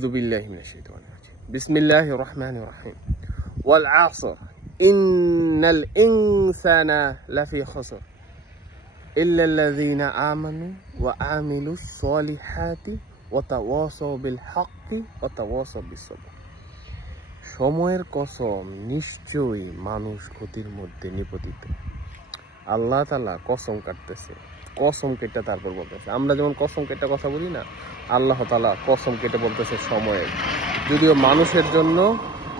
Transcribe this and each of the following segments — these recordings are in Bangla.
أعوذ بالله من الشيطان الرجيم بسم الله الرحمن الرحيم والعصر إن الإنسان لفي خسر إلا الذين آمنوا وعملوا الصالحات وتواصوا بالحق وتواصوا بالصبر সময়ের কসম নিশ্চয়ই মানুষ ক্ষতির মধ্যে নিপতিত। আল্লাহ তাআলা কসম কাটতেছে, কসম কেটে তারপর বলতেছে। আমরা যেমন কসম কেটে কথা বলি না, আল্লাহ তাআলা কসম কেটে বলতেছে সময়ের। যদিও মানুষের জন্য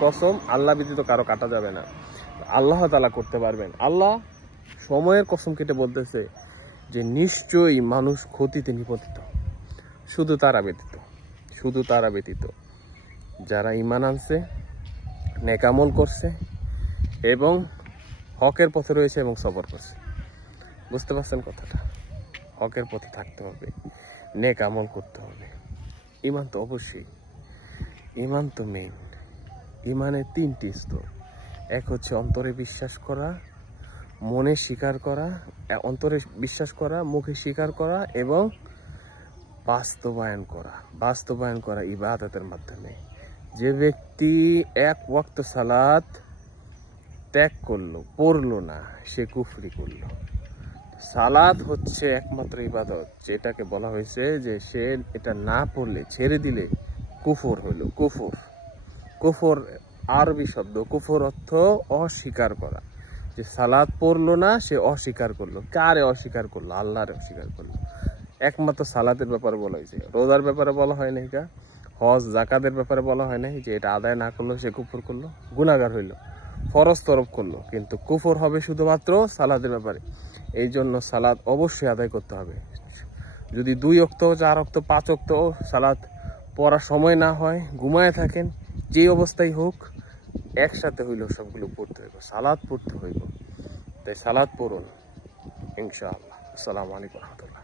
কসম আল্লাহ ব্যতীত কারো কাটা যাবে না, আল্লাহ তাআলা করতে পারবেন। আল্লাহ সময়ের কসম কেটে বলতেছে যে নিশ্চয়ই মানুষ ক্ষতিতে নিপতিত, শুধু তারা ব্যতীত যারা ঈমান আনছে, নেক আমল করছে এবং হকের পথে রয়েছে এবং সবর করছে। বুঝতে পারছেন কথাটা? হকের পথে থাকতে হবে, নেক আমল করতে হবে। ঈমান তো অবশ্যই, ঈমান তো মেইন। ঈমানের 3টি স্তর। এক হচ্ছে অন্তরে বিশ্বাস করা, মনে স্বীকার করা, অন্তরে বিশ্বাস করা, মুখে স্বীকার করা এবং বাস্তবায়ন করা ইবাদতের মাধ্যমে। যে ব্যক্তি এক ওয়াক্ত সালাত ত্যাগ করলো, পড়লো না, সে কুফরি করলো। সালাত হচ্ছে একমাত্র ইবাদত যেটাকে বলা হয়েছে যে সে এটা না পড়লে, ছেড়ে দিলে কুফর হইল। কুফর আরবি শব্দ। কুফর অর্থ অস্বীকার করা। যে সালাত পড়লো না, সে অস্বীকার করলো। কারে অস্বীকার করলো? আল্লাহরে অস্বীকার করলো। একমাত্র সালাতের ব্যাপারে বলা হয়েছে, রোজার ব্যাপারে বলা হয় নাই, হজ জাকাতের ব্যাপারে বলা হয় নাই যে এটা আদায় না করলো সে কুফর করলো, গুনাহগার হইলো, ফরজ তরফ করলো। কিন্তু কুফর হবে শুধুমাত্র সালাতের ব্যাপারে। এই জন্য সালাত অবশ্যই আদায় করতে হবে। যদি 2 ওয়াক্ত, 4 ওয়াক্ত, 5 ওয়াক্ত সালাত পড়ার সময় না হয়, ঘুমায় থাকেন, যে অবস্থায় হোক, একসাথে হইলেও সবগুলো পড়তে হইব, সালাত পড়তে হইব। তাই সালাত পড়ুন ইনশাআল্লাহ। আসসালামু আলাইকুম ওয়া রাহমাতুল্লাহ।